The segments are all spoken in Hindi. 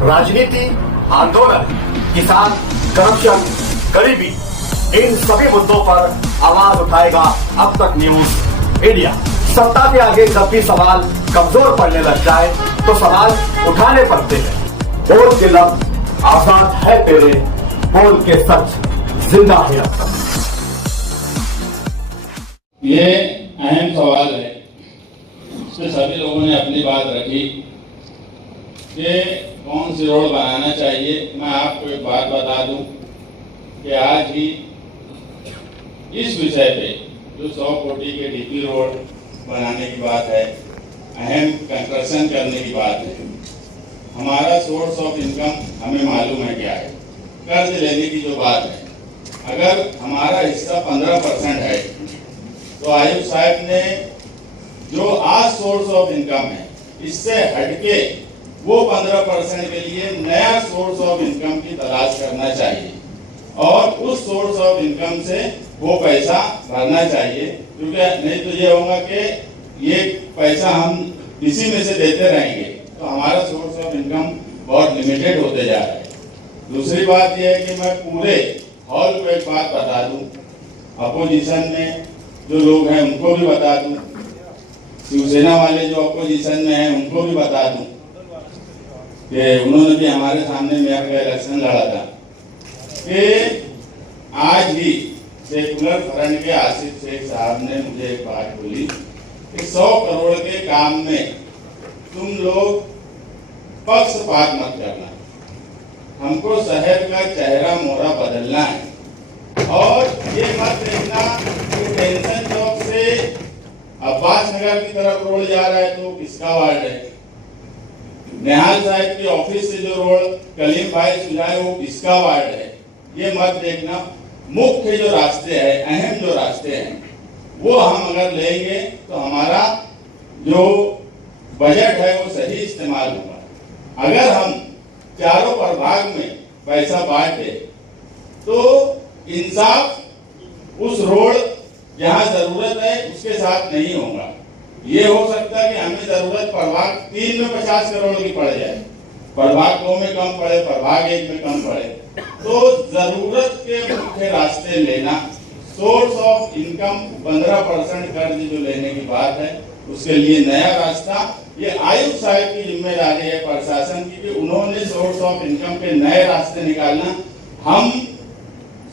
राजनीति, आंदोलन, किसान, करप्शन, गरीबी, इन सभी मुद्दों पर आवाज उठाएगा अब तक न्यूज इंडिया। सत्ता के आगे जब भी सवाल कमजोर पड़ने लग जाए तो सवाल उठाने पड़ते हैं। बोल के लफ्ज आजाद है तेरे, बोल के सच जिंदा है अब तक। ये अहम सवाल है, इसमें सभी लोगों ने अपनी बात रखी कि कौन सी रोड बनाना चाहिए। मैं आपको एक बात बता दूं कि आज ही इस विषय पे जो 100 कोटी के डीपी रोड बनाने की बात है, अहम कंस्ट्रक्शन करने की बात है, हमारा सोर्स ऑफ इनकम हमें मालूम है क्या है। कर्ज लेने की जो बात है, अगर हमारा हिस्सा 15% है तो आयुष साहब ने जो आज सोर्स ऑफ इनकम है इससे हटके वो 15% के लिए नया सोर्स ऑफ इनकम की तलाश करना चाहिए और उस सोर्स ऑफ इनकम से वो पैसा भरना चाहिए, क्योंकि नहीं तो ये होगा कि ये पैसा हम इसी में से देते रहेंगे तो हमारा सोर्स ऑफ इनकम बहुत लिमिटेड होते जा रहा है। दूसरी बात यह है कि मैं पूरे हॉल को एक बात बता दूं, अपोजिशन में जो लोग हैं उनको भी बता दूं, शिवसेना वाले जो अपोजिशन में हैं उनको भी बता दूं कि उन्होंने भी हमारे सामने मेयर का इलेक्शन लड़ा था कि आज ही सेकुलर फ्रंट के आसिफ शेख साहब ने मुझे एक बात बोली कि 100 करोड़ के काम में तुम लोग पक्षपात मत करना, हमको शहर का चेहरा मोहरा बदलना है और ये मत देखना कि टेंशन चौक से अब्बास नगर की तरफ रोड जा रहा है तो किसका वार्ड है, निहाल साहब की ऑफिस से जो रोड कलीम भाई सुझाए वो किसका वार्ड है। ये मत देखना, मुख्य जो रास्ते हैं, अहम जो रास्ते हैं वो हम अगर लेंगे तो हमारा जो बजट है वो सही इस्तेमाल होगा। अगर हम चारों प्रभाग में पैसा बांटे तो इंसाफ उस रोड जहां जरूरत है उसके साथ नहीं होगा। ये हो सकता है कि हमें जरूरत प्रभाग 3 में 50 करोड़ की पड़ जाए, प्रभाग 2 में कम पड़े, प्रभाग 1 में कम पड़े, तो जरूरत के मुख्य रास्ते लेना, सोर्स ऑफ इनकम 15% कर्ज जो लेने की बात है उसके लिए नया रास्ता, ये आयुष साहब की जिम्मेदारी है प्रशासन की कि उन्होंने सोर्स ऑफ इनकम के नए रास्ते निकालना। हम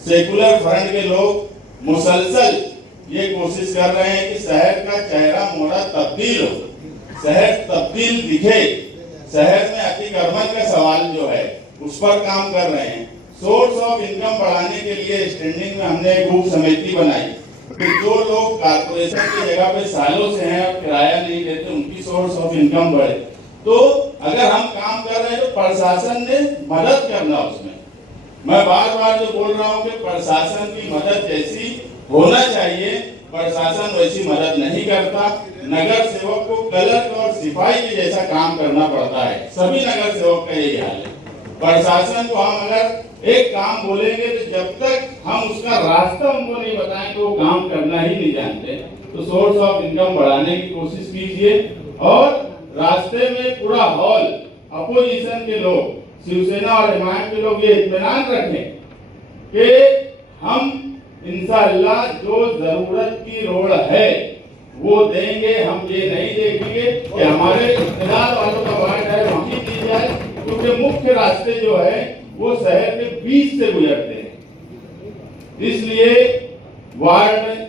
सेकुलर फ्रंट के लोग मुसलसल ये कोशिश कर रहे हैं कि शहर का चेहरा मोहरा तब्दील हो, शहर तब्दील दिखे, शहर में अतिक्रमण का सवाल जो है उस पर काम कर रहे हैं। सोर्स ऑफ इनकम बढ़ाने के लिए स्टैंडिंग में हमने एक ग्रुप समिति बनाई कि जो लोग कारपोरेशन की जगह पे सालों से हैं और किराया नहीं देते उनकी सोर्स ऑफ इनकम बढ़े। तो अगर हम काम कर रहे हैं तो प्रशासन ने मदद करना उसमें। मैं बार बार जो बोल रहा हूँ कि प्रशासन की मदद जैसी होना चाहिए, प्रशासन वैसी मदद नहीं करता। नगर सेवक को क्लर्क और सिपाही के जैसा काम करना पड़ता है, सभी नगर सेवक का यही हाल है। प्रशासन को हम अगर एक काम बोलेंगे तो जब तक हम उसका रास्ता उनको नहीं बताएं तो वो काम करना ही नहीं जानते। तो सोर्स ऑफ इनकम बढ़ाने की कोशिश कीजिए और रास्ते में पूरा हॉल अपोजिशन के लोग, शिवसेना और हिमायत के लोग ये इत्मीनान रखें कि हम इंशाअल्लाह जो जरूरत की रोड है वो देंगे। हम ये नहीं देखेंगे कि हमारे इख्तियार वालों का वार्ड है वहीं दी जाए, क्योंकि मुख्य रास्ते जो है वो शहर के बीच से गुजरते हैं। इसलिए वार्ड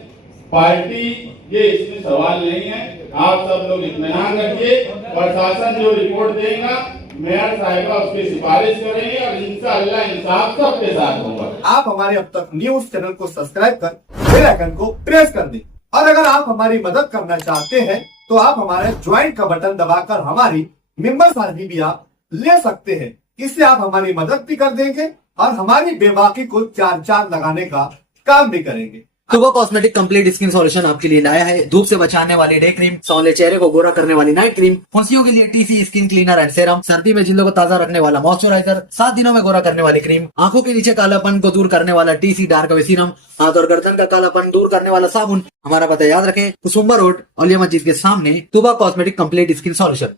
पार्टी ये इसमें सवाल नहीं है। आप सब लोग इत्मीनान रखिए, प्रशासन जो रिपोर्ट देगा मेयर साहिबा उसकी सिफारिश करेंगे और इंशाअल्लाह इंसाफ सबके साथ होगा। आप हमारे अब तक न्यूज चैनल को सब्सक्राइब कर बेल आइकन को प्रेस कर दें और अगर आप हमारी मदद करना चाहते हैं तो आप हमारे ज्वाइन का बटन दबाकर हमारी मेंबर साथी भी आप ले सकते हैं। इससे आप हमारी मदद भी कर देंगे और हमारी बेबाकी को 4 चांद लगाने का काम भी करेंगे। तुबा कॉस्मेटिक कंप्लीट स्किन सॉल्यूशन आपके लिए लाया है धूप से बचाने वाली डे क्रीम, सौंदर्य चेहरे को गोरा करने वाली नाइट क्रीम, फुंसियों के लिए TC skin cleaner and serum, सर्दी में जिल्दों को ताजा रखने वाला मॉइस्चराइजर, 7 दिनों में गोरा करने वाली क्रीम, आंखों के नीचे कालापन को दूर करने वाला टीसी डार्क वे सीरम, हाथ और गर्दन का कालापन दूर करने वाला साबुन। हमारा पता याद रखें, कुसुम्बा रोड, औलिया मस्जिद के सामने, तुबा कॉस्मेटिक कंप्लीट स्किन सॉल्यूशन।